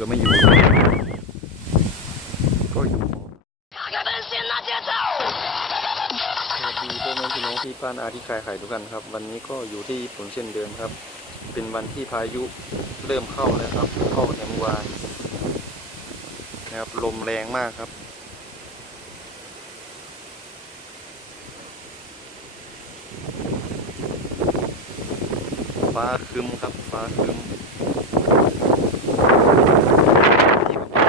กือบไม่อยู่ก็อยู่สวัสดีพ่อแม่พี่น้องที่บ้านอาที่ขายไข่ทุกท่านครับวันนี้ก็อยู่ที่ญี่ปุ่นเช่นเดิมครับเป็นวันที่พายุเริ่มเข้าแล้วครับเข้าในเมื่อวานนะครับลมแรงมากครับฟ้าครึ้มครับฟ้าครึ้มที่ประมาณ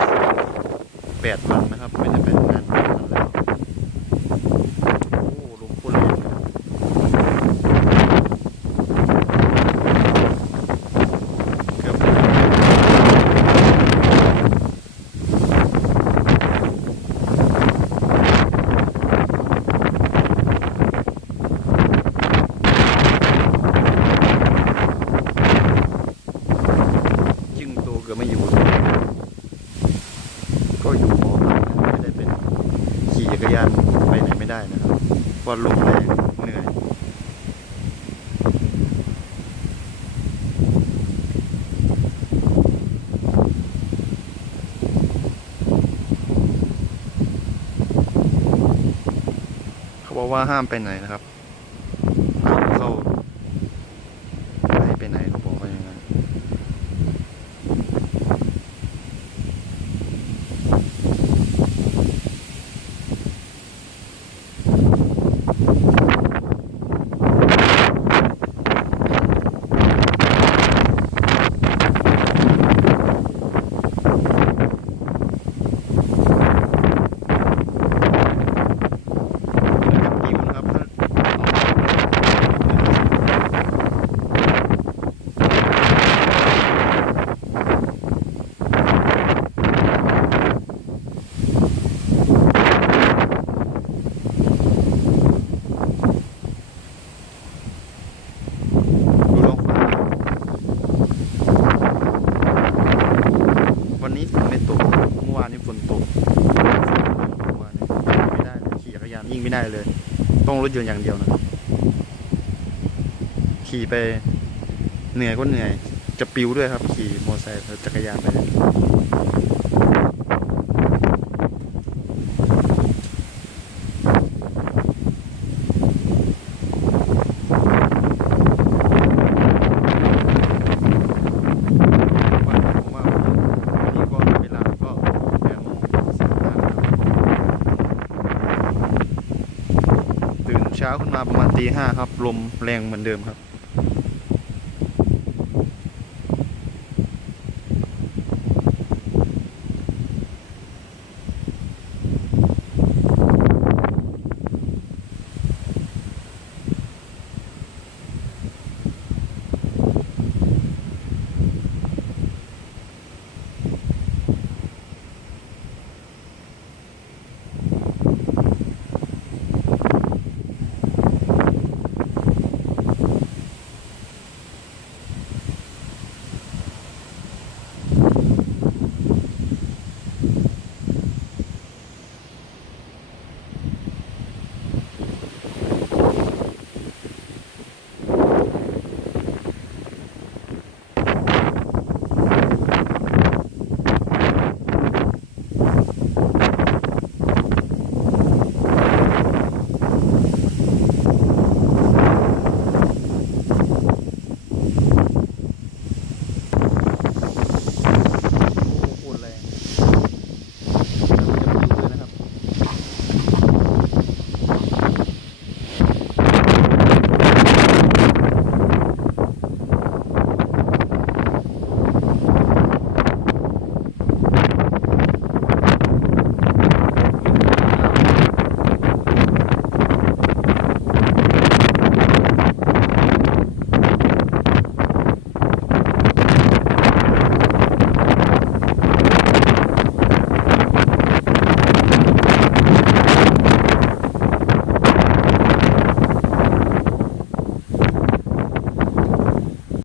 8 วันนะครับไม่ได้ไปทำงานแล้วโอ้ลมพุ่งแรงเกือบยิ่งโตเกือบไม่อยู่ก็อยู่หอพักไม่ได้เป็นขี่จักรยานไปไหนไม่ได้นะครับเพราะลมแรงเหนื่อยเขาบอกว่าห้ามไปไหนนะครับห้ามเข้าไปไหนเขาบอกว่าอย่างนั้นวันนี้ฝนไม่ตกเมื่อวานนี้ฝนตกเมื่อวานนี้ไม่ได้เลยขี่จักรยานยิ่งไม่ได้เลยต้องรถยนต์อย่างเดียวนะครับขี่ไปเหนื่อยก็เหนื่อยจะปิวด้วยครับขี่มอเตอร์ไซค์จักรยานไปเช้าขึ้นมาประมาณตี 5ครับลมแรงเหมือนเดิมครับ